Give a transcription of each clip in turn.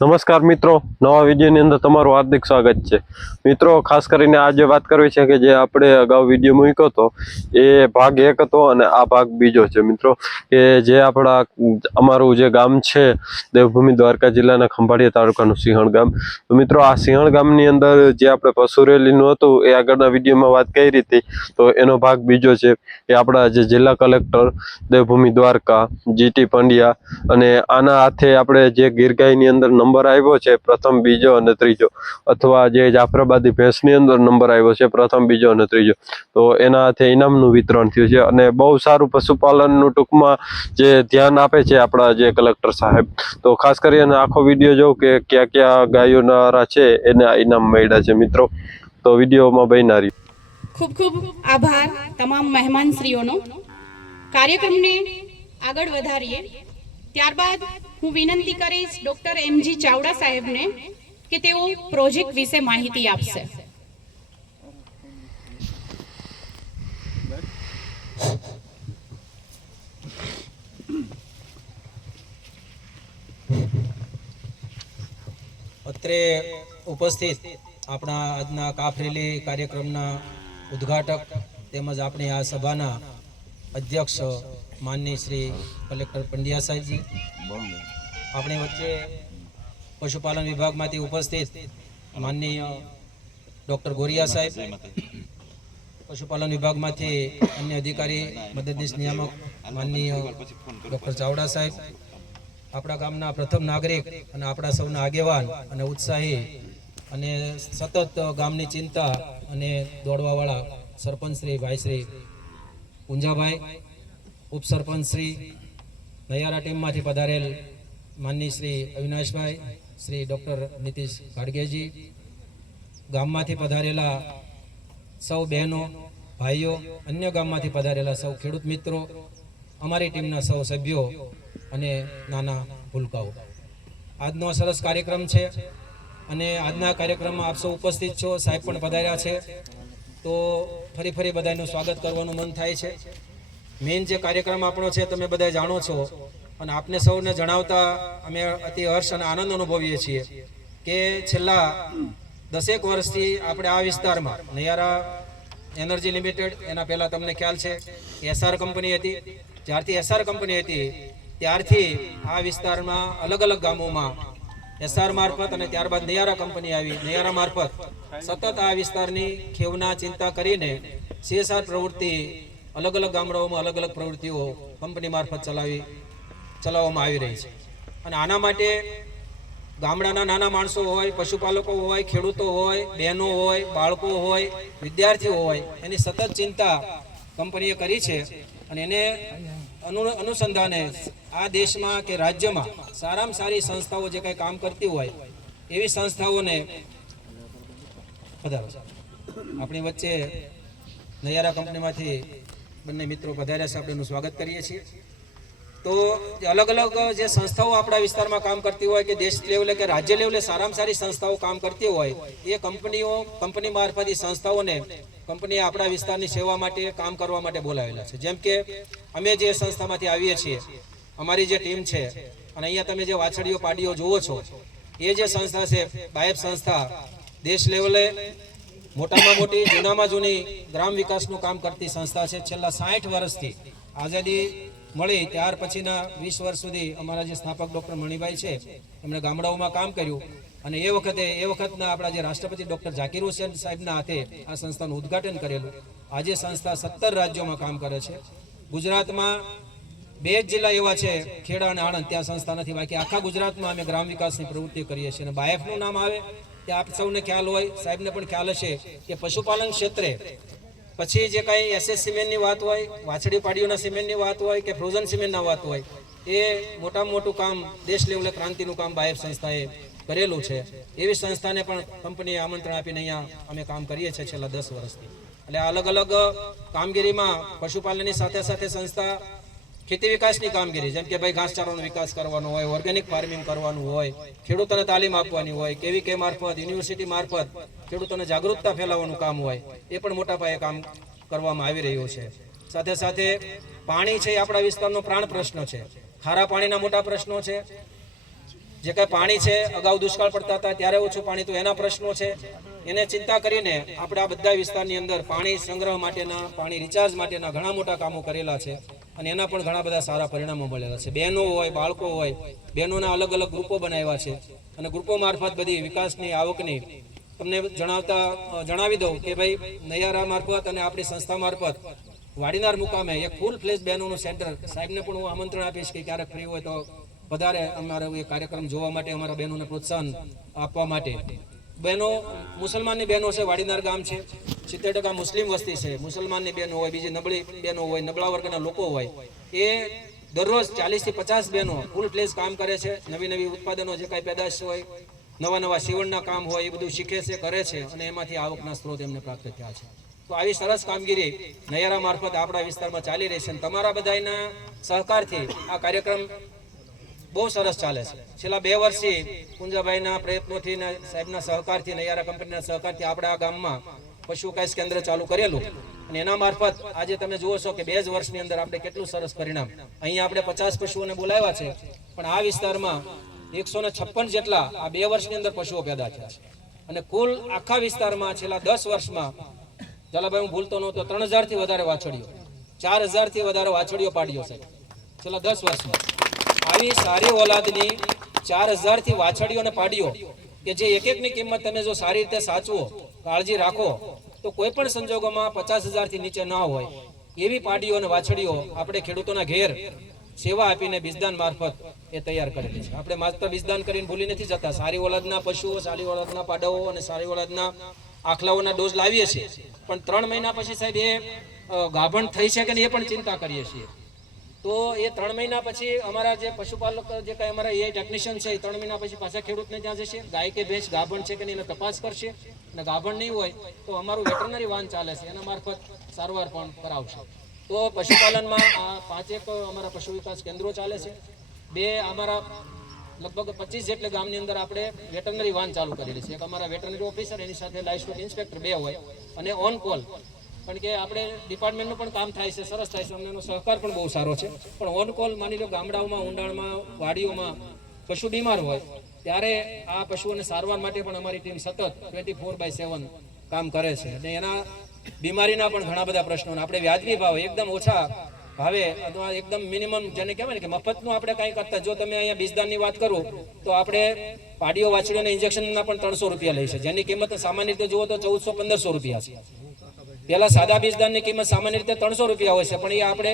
નમસ્કાર મિત્રો, નવા વિડીયોની અંદર તમારું હાર્દિક સ્વાગત છે. મિત્રો, ખાસ કરીને આજે વાત કરવી છે કે જે આપણે અગાઉ વીડિયો મૂક્યો હતો, એ ભાગ એક હતો અને આ ભાગ બીજો છે. મિત્રો, કે જે આપણા અમારું જે ગામ છે, દેવભૂમિ દ્વારકા જિલ્લાના ખંભાળિયા તાલુકાનું સિંહણ ગામ. તો મિત્રો, આ સિંહણ ગામની અંદર જે આપણે પશુ રેલીનું હતું, એ આગળના વિડીયોમાં વાત કરી હતી. તો એનો ભાગ બીજો છે એ આપણા જે જિલ્લા collector Devbhumi Dwarka G T Pandya અને આના હાથે આપણે જે ગીરગાયની અંદર નંબર આવ્યો છે, પ્રથમ, બીજો અને ત્રીજો. અથવા જે જાફરાબાદી ભેંસની અંદર નંબર આવ્યો છે, પ્રથમ, બીજો અને ત્રીજો. તો એના હાથે ઇનામનું વિતરણ થયું છે અને બહુ સારું પશુપાલનનું ટૂંકમાં જે ધ્યાન આપે છે આપણા જે કલેક્ટર સાહેબ. તો ખાસ કરીને આખો વીડિયો જોઉં કે ક્યાં ક્યાં ગાયોના છે, એને ઇનામ મળ્યા છે મિત્રો. તો વિડીયોમાં રહી ખૂબ ખૂબ આભાર તમામ મહેમાનશ્રીઓનો. કાર્યક્રમને આગળ વધારીએ. ત્યારબાદ હું વિનંતી કરીશ ડોક્ટર એમજી ચાવડા સાહેબને કે તેઓ પ્રોજેક્ટ વિશે માહિતી આપશે. અત્રે ઉપસ્થિત આપણા આજના કાફરેલી કાર્યક્રમના ઉદ્ઘાટક તેમજ આપણી આ સભાના અધ્યક્ષ માનની શ્રી કલેક્ટર પંડ્યા સાહેબજી. આપણી વચ્ચે પશુપાલન વિભાગમાંથી ઉપસ્થિત માનનીય ડૉક્ટર ગોરિયા સાહેબ, પશુપાલન વિભાગમાંથી અન્ય અધિકારી, મદદનીશ નિયામક માનનીય ડૉક્ટર ચાવડા સાહેબ, આપણા ગામના પ્રથમ નાગરિક અને આપણા સૌના આગેવાન અને ઉત્સાહી અને સતત ગામની ચિંતા અને દોડવાવાળા સરપંચ શ્રી, ભાઈ શ્રી પુંજાભાઈ ઉપસરપંચ શ્રી નૈયારા ટીમમાંથી પધારેલ માનની શ્રી અવિનાશભાઈ, શ્રી ડૉક્ટર નીતિશ ગાડગેજી ગામમાંથી પધારેલા સૌ બહેનો, ભાઈઓ, અન્ય ગામમાંથી પધારેલા સૌ ખેડૂત મિત્રો, અમારી ટીમના સૌ સભ્યો અને નાના ભૂલકાઓ. આજનો સરસ કાર્યક્રમ છે અને આજના કાર્યક્રમમાં આપ સૌ ઉપસ્થિત છો, સાહેબ પણ પધાર્યા છે. તો ફરી ફરી બધાનું સ્વાગત કરવાનું મન થાય છે. મેઇન જે કાર્યક્રમ આપણો છે, તમે બધા જાણો છો. અને આપને સૌને જણાવતા અમે અતિ હર્ષ અને આનંદ અનુભવીએ છીએ કે છેલ્લા દસેક વર્ષથી આપણે આ વિસ્તારમાં નૈયારા એનર્જી લિમિટેડ, એના પહેલાં તમને ખ્યાલ છે, એસઆર કંપની હતી. જ્યારથી એસઆર કંપની હતી, ત્યારથી આ વિસ્તારમાં અલગ અલગ ગામોમાં એસઆર મારફત અને ત્યારબાદ નૈયારા કંપની આવી, નૈયારા મારફત સતત આ વિસ્તારની ખેવના ચિંતા કરીને સીએસઆર પ્રવૃત્તિ અલગ અલગ ગામડાઓમાં અલગ અલગ પ્રવૃત્તિઓ કંપની મારફત ચલાવી, ચલાવવામાં આવી રહી છે. અને આના માટે ગામડાના નાના માણસો હોય, પશુપાલકો હોય, ખેડૂતો હોય, બહેનો હોય, બાળકો હોય, વિદ્યાર્થીઓ હોય, એની સતત ચિંતા કંપનીએ કરી છે અને એને અનુ, અનુસંધાને આ દેશમાં કે રાજ્યમાં સારામાં સારી સંસ્થાઓ જે કંઈ કામ કરતી હોય, એવી સંસ્થાઓને આપણી વચ્ચે નયારા કંપનીમાંથી બંને મિત્રો પધાર્યા છે, આપણે એનું સ્વાગત કરીએ છીએ. તો અલગ અલગ જે સંસ્થાઓ આપણા વિસ્તારમાં કામ કરતી હોય કે દેશ લેવલે કે રાજ્ય લેવલે સારામાં સારી સંસ્થાઓ કામ કરતી હોય, એ કંપનીઓ, કંપની મારફત સંસ્થાઓને કંપનીએ આપણા વિસ્તારની સેવા માટે, કામ કરવા માટે બોલાવેલા છે. જેમ કે અમે જે સંસ્થામાંથી આવીએ છીએ, અમારી જે ટીમ છે, અને અહીંયા તમે જે વાછડીઓ, પાડીઓ જુઓ છો, એ જે સંસ્થા છે બાયબ સંસ્થા, દેશ લેવલે મોટામાં મોટી, જૂનામાં જૂની ગ્રામ વિકાસનું કામ કરતી સંસ્થા છે. છેલ્લા સાઠ વર્ષથી આઝાદી મળી, ત્યાર પછીના વીસ વર્ષ સુધી અમારા જે સ્થાપક ડૉક્ટર મણિભાઈ છે, એમણે ગામડાઓમાં કામ કર્યું. અને એ વખતે, એ વખતના આપણા જે રાષ્ટ્રપતિ ડૉક્ટર ઝાકીર હુસેન સાહેબના હાથે આ સંસ્થાનું ઉદ્ઘાટન કરેલું. આજે સંસ્થા સત્તર રાજ્યોમાં કામ કરે છે. ગુજરાતમાં બે જ જિલ્લા એવા છે, ખેડા અને આણંદ. ત્યાં સંસ્થા નથી, બાકી આખા ગુજરાતમાં અમે ગ્રામ વિકાસની પ્રવૃત્તિ કરીએ છીએ. અને બાયફનું નામ આવે તે આપ સૌને ખ્યાલ હોય, સાહેબને પણ ખ્યાલ હશે કે પશુપાલન ક્ષેત્રે પછી જે કાંઈ એસએસ સિમેન્ટની વાત હોય, વાછડી પાડીઓના સિમેન્ટની વાત હોય કે ફ્રોઝન સિમેન્ટના વાત હોય, એ મોટામાં મોટું કામ દેશ લેવલે ક્રાંતિનું કામ બાયફ સંસ્થાએ કરેલું છે. એવી સંસ્થાને પણ કંપનીએ આમંત્રણ આપીને અહીંયા અમે કામ કરીએ છીએ છેલ્લા દસ વર્ષથી. એટલે અલગ અલગ કામગીરીમાં પશુપાલનની સાથે સાથે સંસ્થા ખેતી વિકાસની કામગીરી, જેમ કે ભાઈ ઘાસચારાનો વિકાસ કરવાનો હોય ઓર્ગેનિક ફાર્મિંગ કરવાનું હોય, ખેડૂતોને તાલીમ આપવાની હોય કેવી કે મારફત યુનિવર્સિટી મારફત ખેડૂતોને જાગૃતતા ફેલાવવાનું કામ હોય, એ પણ મોટા પાયે કામ કરવામાં આવી રહ્યું છે. સાથે સાથે પાણી છે એ આપણા વિસ્તારનો પ્રાણ પ્રશ્ન છે. ખારા પાણીના મોટા પ્રશ્નો છે. જે કાંઈ પાણી છે, અગાઉ દુષ્કાળ પડતા હતા, ત્યારે ઓછું પાણી તો એના પ્રશ્નો છે. એને ચિંતા કરીને આપણે આ બધા વિસ્તારની અંદર પાણી સંગ્રહ માટેના, પાણી રિચાર્જ માટેના ઘણા મોટા કામો કરેલા છે. અને એના પણ ઘણા બધા સારા પરિણામો મળેલા છે. બહેનો હોય, બાળકો હોય, બહેનોના અલગ અલગ ગ્રુપો બનાવ્યા છે. અને ગ્રુપો મારફત બધી વિકાસની આવકની તમને જણાવતા જણાવી દઉં કે ભાઈ, નૈયારા મારફત અને આપણી સંસ્થા મારફત વાડીનાર મુકામે એક ફૂલ ફ્લેશ બહેનોનું સેન્ટર સાહેબને પણ હું આમંત્રણ આપીશ કે ક્યારેક ફ્રી હોય તો વધારે અમારો એ કાર્યક્રમ જોવા માટે, અમારા બહેનોને પ્રોત્સાહન આપવા માટે. બહેનો, મુસલમાનની બહેનો છે, વાડીનાર ગામ છે. સિત્તેર ટકા મુસ્લિમ વસ્તી છે. મુસલમાનની બહેનો હોય, બીજી નબળી બહેનો હોય, નબળા વર્ગના લોકો હોય, એ દરરોજ ચાલીસથી પચાસ બહેનો ફૂલ ફ્લેશ કામ કરે છે. નવી નવી ઉત્પાદનો જે કાંઈ પેદાશ હોય, નવા નવા સીવણના કામ હોય, એ બધું શીખે છે, કરે છે અને એમાંથી આવકના સ્ત્રોત એમને પ્રાપ્ત થયા છે. તો આવી સરસ કામગીરી નયારા મારફત આપણા વિસ્તારમાં ચાલી રહી છે અને તમારા બધાના સહકારથી આ કાર્યક્રમ બહુ સરસ ચાલે છે. છેલ્લા બે વર્ષથી કુંજાભાઈના પ્રયત્નોથી ને સાહેબના સહકારથી નૈયારા કંપનીના સહકારથી આપણે આ ગામમાં પશુ વિકાસ કેન્દ્ર ચાલુ કરેલું. અને એના મારફત આજે તમે જુઓ છો કે બે જ વર્ષની અંદર આપણે કેટલું સરસ પરિણામ. અહીંયા આપણે પચાસ પશુઓને બોલાવ્યા છે, પણ આ વિસ્તારમાં એકસો ને છપ્પન જેટલા આ બે વર્ષની અંદર પશુઓ પેદા થયા છે. અને કુલ આખા વિસ્તારમાં છેલ્લા દસ વર્ષમાં જલાભાઈ હું ભૂલતો નહોતો, ત્રણ હજારથી વધારે વાછડીઓ, ચાર હજારથી વધારે વાછડીઓ પાડ્યો છે. છેલ્લા દસ વર્ષમાં. આવી સારી ઓલાદની ચાર હજારથી વાછડીઓને પાડ્યો કે જે એક એકની કિંમત તમે જો સારી રીતે સાચવો, કાળજી રાખો, તો કોઈ પણ સંજોગોમાં પચાસ હજારથી નીચે ના હોય. એવી પાડીઓ અને વાછડીઓ આપણે ખેડૂતોના ઘેર સેવા આપીને બીજદાન મારફત એ તૈયાર કરેલી છે. આપણે માત્ર બીજદાન કરીને ભૂલી નથી જતા. સારી ઓલાદના પશુઓ, સારી ઓલાદના પાડાઓ અને સારી ઓલાદના આખલાઓના ડોઝ લાવીએ છીએ. પણ ત્રણ મહિના પછી સાહેબ એ ગાભણ થઈ છે કે નહીં એ પણ ચિંતા કરીએ છીએ. તો એ ત્રણ મહિના પછી અમારા જે પશુપાલક જે કાંઈ અમારા એ ટેકનિશિયન છે, એ ત્રણ મહિના પછી પાછા ખેડૂતને ત્યાં જશે. ગાય કે ભેંસ, ગાભણ છે કે નહીં, એને તપાસ કરશે. અને ગાભણ નહીં હોય તો અમારું વેટરનરી વાન ચાલે છે. એના મારફત સારવાર પણ કરાવશે. તો પશુપાલનમાં આ પાંચેક અમારા પશુ વિકાસ કેન્દ્રો ચાલે છે. બે અમારા લગભગ પચીસ જેટલે ગામની અંદર આપણે વેટરનરી વાન ચાલુ કરેલી છે. એક અમારા વેટરનરી ઓફિસર એની સાથે લાઇફ ઇન્સ્પેક્ટર બે હોય. અને ઓન કોલ કારણ કે આપણે ડિપાર્ટમેન્ટનું પણ કામ થાય છે, સરસ થાય છે, અમને એનો સહકાર પણ બહુ સારો છે. પણ ઓન કોલ માની લો ગામડાઓમાં, ઊંડાણમાં, વાડીઓમાં પશુ બીમાર હોય, ત્યારે આ પશુઓને સારવાર માટે પણ અમારી ટીમ સતત ટ્વેન્ટી ફોર બાય સેવન કામ કરે છે. અને એના બીમારીના પણ ઘણા બધા પ્રશ્નો આપણે વ્યાજબી ભાવે, એકદમ ઓછા ભાવે, અથવા એકદમ મિનિમમ જેને કહેવાય ને કે મફતનું આપણે કાંઈ કરતા, જો તમે અહીંયા બીજદાનની વાત કરો, તો આપણે પાડીઓ વાછડીઓના ઇન્જેક્શનના પણ ત્રણસો રૂપિયા લઈ છે. જેની કિંમત સામાન્ય રીતે જુઓ તો ચૌદસો પંદરસો રૂપિયા છે. પહેલા સાદા બીજદાનની કિંમત સામાન્ય રીતે ત્રણસો રૂપિયા હોય છે, પણ એ આપણે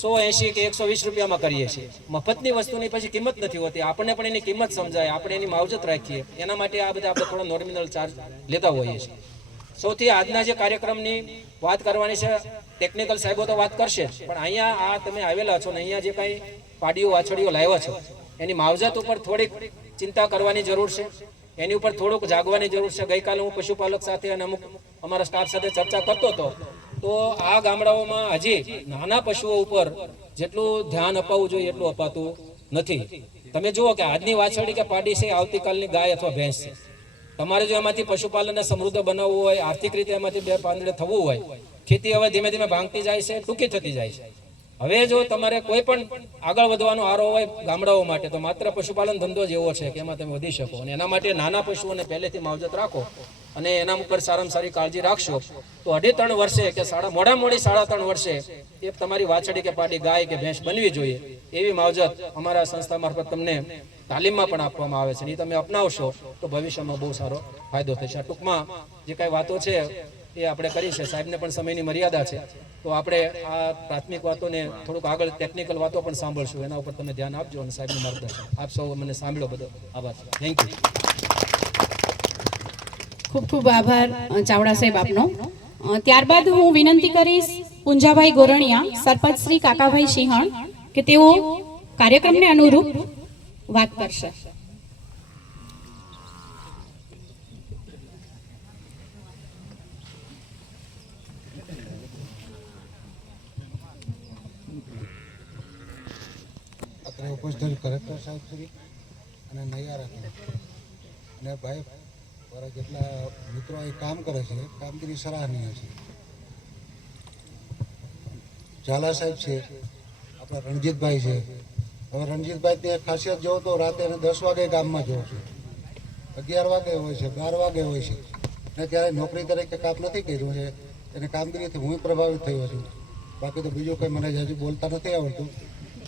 સો એંશી કે એકસો વીસ રૂપિયામાં કરીએ છીએ. મફતની વસ્તુની પછી કિંમત નથી હોતી. આપણને પણ એની કિંમત સમજાય. આપણે એની માવજત રાખીએ. એના માટે આ બધા આપણે થોડો નોમિનલ ચાર્જ લેતા હોઈએ છીએ. સૌથી આજના જે કાર્યક્રમની વાત કરવાની છે ટેકનિકલ સાહેબો તો વાત કરશે. પણ અહીંયા આ તમે આવેલા છો ને અહીંયા જે કાંઈ પાડીઓ વાછડીઓ લાવ્યા છો, એની માવજત ઉપર થોડીક ચિંતા કરવાની જરૂર છે. એની ઉપર થોડુંક જાગવાની જરૂર છે. ગઈકાલે હું પશુપાલક સાથે અને અમુક અમારા સ્ટાફ સાથે ચર્ચા કરતો હતો. તો આ ગામડાઓમાં હજી નાના પશુઓ ઉપર જેટલું ધ્યાન અપાવવું જોઈએ એટલું અપાતું નથી. તમે જુઓ કે આજની વાછરડી કે પાડી છે આવતીકાલની ગાય અથવા ભેંસ છે. તમારે જો એમાંથી પશુપાલનને સમૃદ્ધ બનાવવું હોય, આર્થિક રીતે એમાંથી બે પાંદડે થવું હોય, ખેતી હવે ધીમે ધીમે ભાંગતી જાય છે, ટૂંકી થતી જાય છે. હવે જો તમારે કોઈ પણ આગળ વધવાનો આરો હોય ગામડાઓ માટે, તો માત્ર પશુપાલન ધંધો જ એવો છે કે એમાં તમે વધી શકો. અને એના માટે નાના પશુઓને પહેલેથી માવજત રાખો અને એના ઉપર સારામાં સારી કાળજી રાખશો, તો અઢી ત્રણ વર્ષે કે સાડા મોડા મોડી સાડા ત્રણ વર્ષે એ તમારી વાછડી કે પાડી ગાય કે ભેંસ બનવી જોઈએ, એવી માવજત અમારા સંસ્થા મારફત તમને તાલીમમાં પણ આપવામાં આવે છે. એ તમે અપનાવશો, તો ભવિષ્યમાં બહુ સારો ફાયદો થશે. ટૂંકમાં જે કાંઈ વાતો છે એ આપણે કરી છે સાહેબને પણ સમયની મર્યાદા છે. તો આપણે આ પ્રાથમિક વાતોને થોડુંક આગળ ટેકનિકલ વાતો પણ સાંભળશું. એના ઉપર તમે ધ્યાન આપજો અને સાહેબનું માર્ગદર્શન. આપ સૌ મને સાંભળ્યો બધો. આભાર. થેન્ક યુ ખૂબ ખૂબ આભાર ચાવડા સાહેબ આપનો. ત્યારબાદ હું વિનંતી કરીશ પુંજાભાઈ ગોરણિયા, સરપંચ શ્રી કાકાભાઈ સિંહણ, કે તેઓ કાર્યક્રમને અનુરૂપ વાત કરશે અત્રે ઉપસ્થિત કલેક્ટર સાહેબ શ્રી અને નૈયારા અને ભાઈ, મારા જેટલા મિત્રો એ કામ કરે છે, કામગીરી સરાહનીય છે. ઝાલા સાહેબ છે, આપણા રણજીતભાઈ છે. હવે રણજીતભાઈની એક ખાસિયત જોઉં તો રાતે એને દસ વાગે ગામમાં જોઉં છું. અગિયાર વાગે હોય છે, બાર વાગે હોય છે. ને ત્યારે નોકરી તરીકે કામ નથી કર્યું છે. એને કામગીરીથી હું પ્રભાવિત થયો છું. બાકી તો બીજું કંઈ મને હજુ બોલતા નથી આવડતું.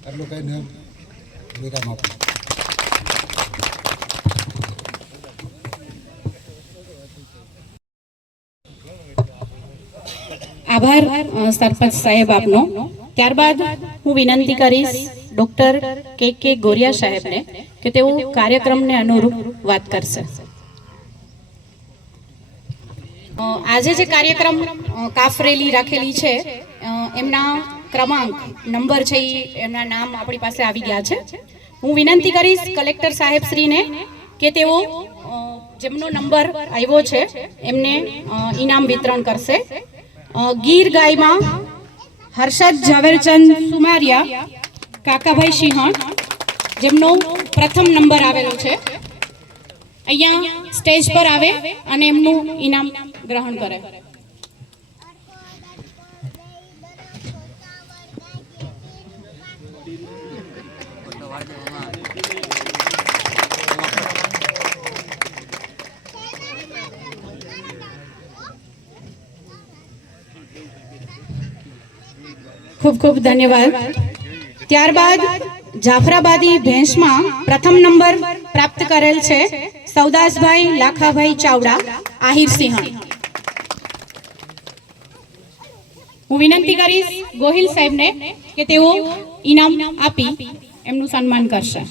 એટલું કંઈ વિરામ આપું આભાર સરપંચ સાહેબ આપનો. ત્યારબાદ હું વિનંતી કરીશ ડોક્ટર કે કે ગોરિયા સાહેબને કે તેઓ કાર્યક્રમને અનુરૂપ વાત કરશે. આજે જે કાર્યક્રમ કાફરેલી કાફ રેલી રાખેલી છે એમના ક્રમાંક નંબર છે એ એમના નામ આપણી પાસે આવી ગયા છે. હું વિનંતી કરીશ કલેક્ટર સાહેબ શ્રીને કે તેઓ જેમનો નંબર આવ્યો છે, એમને ઇનામ વિતરણ કરશે. ગીર ગાયમાં હર્ષદ ઝવેરચંદ સુમારિયા, કાકાભાઈ સિંહણ, જેમનો પ્રથમ નંબર આવેલો છે, અહીંયા સ્ટેજ પર આવે અને એમનું ઇનામ ગ્રહણ કરે. ખૂબ ખૂબ ધન્યવાદ. ત્યારબાદ જાફરાબાદી ભેંસમાં પ્રથમ નંબર પ્રાપ્ત કરેલ છે સૌદાસભાઈ લાખાભાઈ ચાવડા, આહિર સિંહ. હું વિનંતી કરીશ ગોહિલ સાહેબને કે તેઓ ઇનામ આપી, એમનું સન્માન કરશે.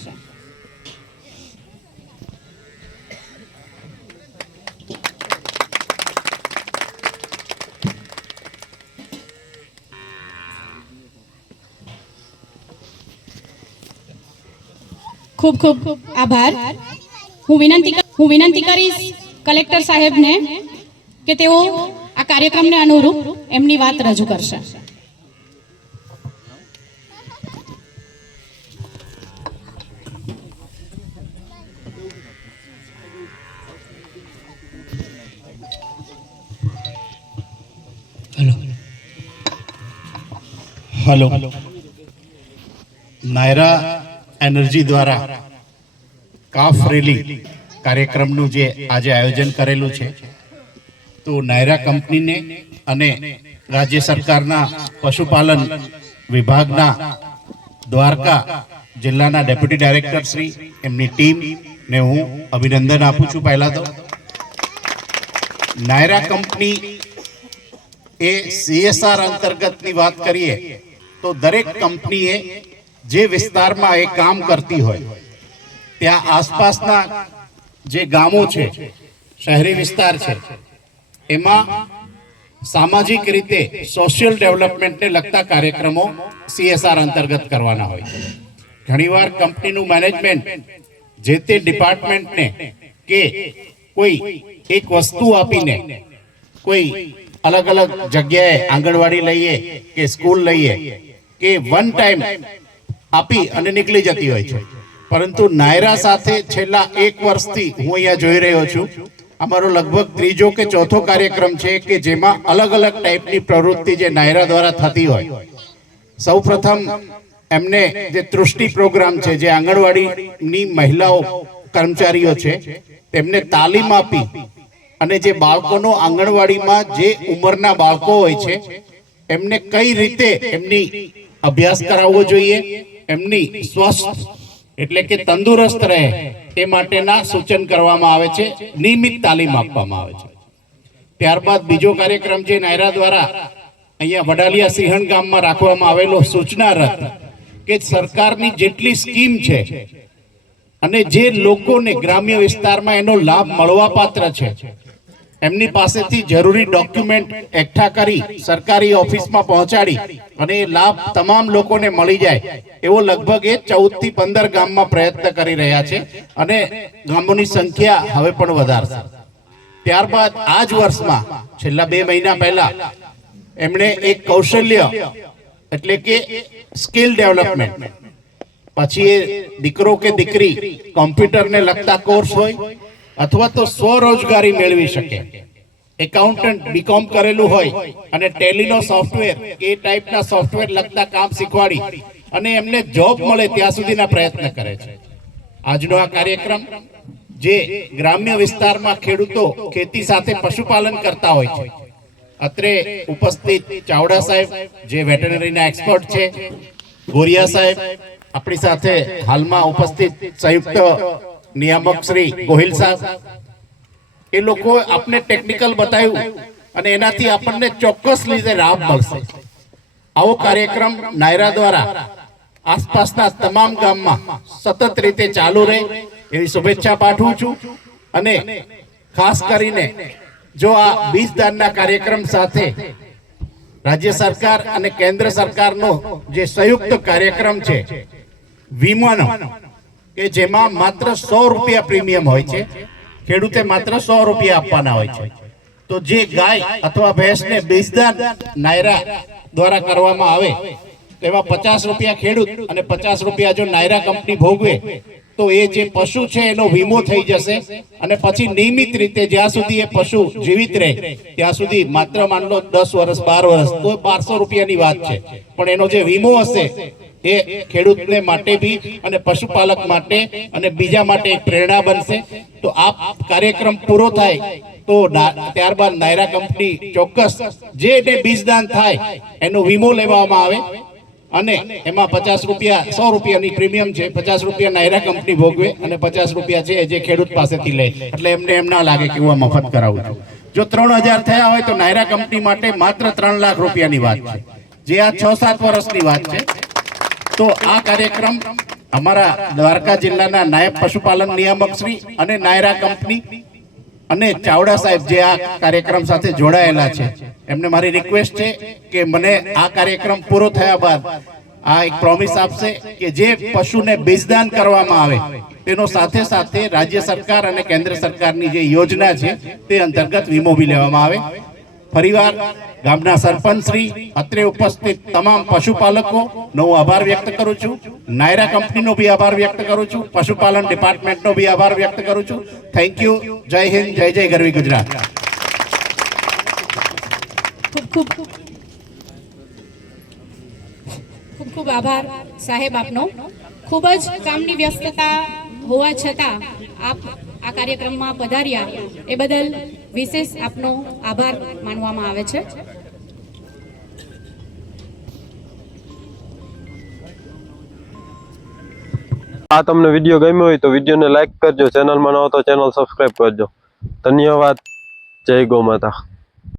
ખૂબ ખૂબ આભાર. હું વિનંતી હું વિનંતી કરીશ કલેક્ટર સાહેબને કે તેઓ આ કાર્યક્રમને અનુરૂપ એમની વાત રજૂ કરશે. હલો. નાયરા એનર્જી દ્વારા કાફ રેલી કાર્યક્રમનું જે આજે આયોજન કરેલું છે. તો નાયરા કંપનીને અને રાજ્ય સરકારના પશુપાલન વિભાગના દ્વારકા જિલ્લાના ડેપ્યુટી ડાયરેક્ટર શ્રી, એમની ટીમ ને હું અભિનંદન આપું છું પહેલા તો. નાયરા કંપની એ સીએસઆર અંતર્ગતની વાત કરીએ, તો દરેક કંપનીએ જે વિસ્તારમાં એ કામ કરતી હોય, ત્યાં આસપાસના જે ગામો છે, શહેરી વિસ્તાર છે, એમાં સામાજિક રીતે સોશિયલ ડેવલપમેન્ટને લગતા કાર્યક્રમો સીએસઆર અંતર્ગત કરવાના હોય ઘણીવાર કંપનીનું મેનેજમેન્ટ જે તે ડિપાર્ટમેન્ટને કે કોઈ એક વસ્તુ આપીને કોઈ અલગ અલગ જગ્યાએ આંગણવાડી લઈએ કે સ્કૂલ લઈએ કે વન ટાઈમ આપી અને નીકળી જતી હોય છે. પરંતુ નાયરા સાથે છેલ્લા એક વર્ષથી હું અહીંયા જોઈ રહ્યો છું. અમારો લગભગ ત્રીજો કે ચોથો કાર્યક્રમ છે કે જેમાં અલગ અલગ ટાઈપની પ્રવૃત્તિ જે નાયરા દ્વારા થતી હોય. સૌ પ્રથમ એમને જે તૃષ્ટિ પ્રોગ્રામ છે, જે આંગણવાડીની મહિલાઓ કર્મચારીઓ છે, તેમને તાલીમ આપી અને જે બાળકોનો આંગણવાડીમાં જે ઉંમરના બાળકો હોય છે, એમને કઈ રીતે એમની અભ્યાસ કરાવવો જોઈએ એમની સ્વસ્થ એટલે કે તંદુરસ્ત રહે તે માટેના સૂચન કરવામાં આવે છે નિયમિત તાલીમ આપવામાં આવે છે. ત્યારબાદ બીજો કાર્યક્રમ જે નાયરા દ્વારા અહીંયા વડાલિયા સિંહણ ગામમાં રાખવામાં આવેલો સૂચના રથ કે સરકારની જેટલી સ્કીમ છે અને જે લોકોને ગ્રામ્ય વિસ્તારમાં એનો લાભ મળવા પાત્ર છે એમની પાસેથી જરૂરી ડોક્યુમેન્ટ એકઠા કરી સરકારી ઓફિસમાં પહોંચાડી અને એ લાભ તમામ લોકોને મળી જાય એવો લગભગ એ ચૌદથી પંદર ગામમાં પ્રયત્ન કરી રહ્યા છે અને ગામોની સંખ્યા હવે પણ વધારશે. ત્યારબાદ આ જ વર્ષમાં, છેલ્લા બે મહિના પહેલા, એમણે એક કૌશલ્ય એટલે કે સ્કિલ ડેવલપમેન્ટ. પછી એ દીકરો કે દીકરી કોમ્પ્યુટરને લગતા કોર્સ હોય અથવા તો સ્વરોજગારી મેળવી શકે. એકાઉન્ટન્ટ બીકોમ કરેલું હોય અને ટેલીનો સોફ્ટવેર એ ટાઈપના સોફ્ટવેર લગતા કામ શીખવાડી અને એમને જોબ મળે ત્યાં સુધીના પ્રયત્ન કરે છે. આજનો આ કાર્યક્રમ, જે ગ્રામ્ય વિસ્તારમાં ખેડૂતો ખેતી સાથે પશુપાલન કરતા હોય છે. અત્રે ઉપસ્થિત ચાવડા સાહેબ, જે વેટરનરીના એક્સપર્ટ છે. ગોરિયા સાહેબ, આપણી સાથે હાલમાં ઉપસ્થિત સંયુક્ત નિયામક શ્રી ગોહિલ સાહેબ. એ લોકો આપને ટેકનિકલ બતાવ્યું અને એનાથી આપણને ચોક્કસ રીતે લાભ મળશે. આવો કાર્યક્રમ નાયરા દ્વારા આસપાસના તમામ ગામમાં સતત રીતે ચાલુ રહે એવી શુભેચ્છા પાઠવું છું. અને ખાસ કરીને જો આ બીજદાનના કાર્યક્રમ સાથે રાજ્ય સરકાર અને કેન્દ્ર સરકારનો જે સંયુક્ત કાર્યક્રમ છે વીમાનો કે જેમાં માત્ર સો રૂપિયા પ્રીમિયમ હોય છે. ખેડૂતે માત્ર સો રૂપિયા આપવાના હોય છે. તો જે ગાય અથવા ભેંસને બીજદાન નાયરા દ્વારા કરવામાં આવે, તેમાં પચાસ રૂપિયા ખેડૂત અને પચાસ રૂપિયા જો નાયરા કંપની ભોગવે, તો એ જે પશુ છે એનો વીમો થઈ જશે અને પછી નિયમિત રીતે જ્યાં સુધી એ પશુ જીવિત રહે, ત્યાં સુધી માત્ર માનલો દસ વર્ષ, બાર વર્ષ, તો બારસો રૂપિયાની વાત છે. પણ એનો જે વીમો હશે એ ખેડૂતને માટે બી અને પશુપાલક માટે અને બીજા માટે એક પ્રેરણા બનશે. તો આ કાર્યક્રમ પૂરો થાય તો ત્યારબાદ નાયરા કંપની ચોક્કસ જે એને બીજદાન થાય એનો વીમો લેવામાં આવે. અને એમાં પચાસ રૂપિયા, સો રૂપિયાની પ્રીમિયમ છે. પચાસ રૂપિયા નાયરા કંપની ભોગવે અને પચાસ રૂપિયા છે જે ખેડૂત પાસેથી લે. એટલે એમને એમ ના લાગે કે હું આ મફત કરાવું છું. જો ત્રણ હજાર થયા હોય તો નાયરા કંપની માટે માત્ર ત્રણ લાખ રૂપિયાની વાત છે. જે આ છ સાત વર્ષની વાત છે. તો આ કાર્યક્રમ અમારા દ્વારકા જિલ્લાના નાયબ પશુપાલન નિયામક શ્રી અને નાયરા કંપની અને ચાવડા સાહેબ જે આ કાર્યક્રમ સાથે જોડાયેલા છે. એમને મારી રિક્વેસ્ટ છે કે મને આ કાર્યક્રમ પૂરો થયા બાદ આ એક પ્રોમિસ આપશે કે જે પશુને બીજદાન કરવામાં આવે, તેનો સાથે સાથે રાજ્ય સરકાર અને કેન્દ્ર સરકારની જે યોજના છે, તે અંતર્ગત વીમો બી લેવામાં આવે. ફરીવાર ગામના સરપંચ શ્રી અત્રે ઉપસ્થિત તમામ પશુપાલકો, નો આભાર વ્યક્ત કરું છું. નાયરા કંપનીનો બી આભાર વ્યક્ત કરું છું. પશુપાલન ડિપાર્ટમેન્ટનો બી આભાર વ્યક્ત કરું છું. થેન્ક યુ જય હિન્દ, જય જય ગરવી ગુજરાત. ખૂબ ખૂબ આભાર સાહેબ આપનો. ખૂબ જ કામની વ્યસ્તતા હોવા છતાં આપ કાર્યક્રમમાં પધાર્યા એ બદલ વિશેષ આપનો આભાર માનવામાં આવે છે. આ તમને વીડિયો ગમ્યો હોય તો વિડીયોને લાઈક કરજો. ચેનલમાં ન હો તો ચેનલ સબસ્ક્રાઈબ કરજો. ધન્યવાદ. જય ગૌ માતા.